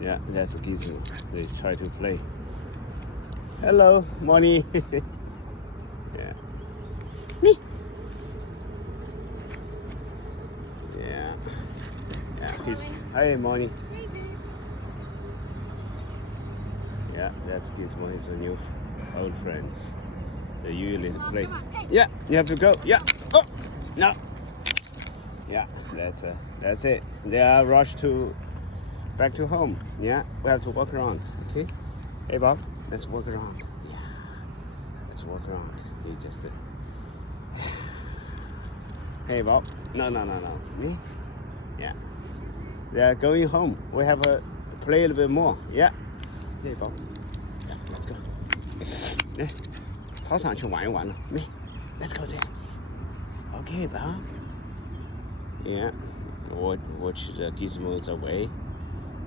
Yeah, that's a gizmo. They try to play. Hello, Money. Yeah. Me. Yeah. Yeah. He's hey, Money. Yeah, that's Gizmo. He's a new old friends. They usually play. Yeah, you have to go. Yeah. Oh, no. Yeah, that's it. They are rushed to back to home. Yeah, we have to walk around. Okay. Hey, Bob. Let's walk around. Yeah. Let's walk around. You just. Hey, Bob. No. Me? Yeah. They are going home. We have to play a little bit more. Yeah. Hey, Bob. Yeah, let's go. 来，操场去玩一玩了。来 ，Let's go there. Okay, Bob. Yeah. Watch the gizmos away.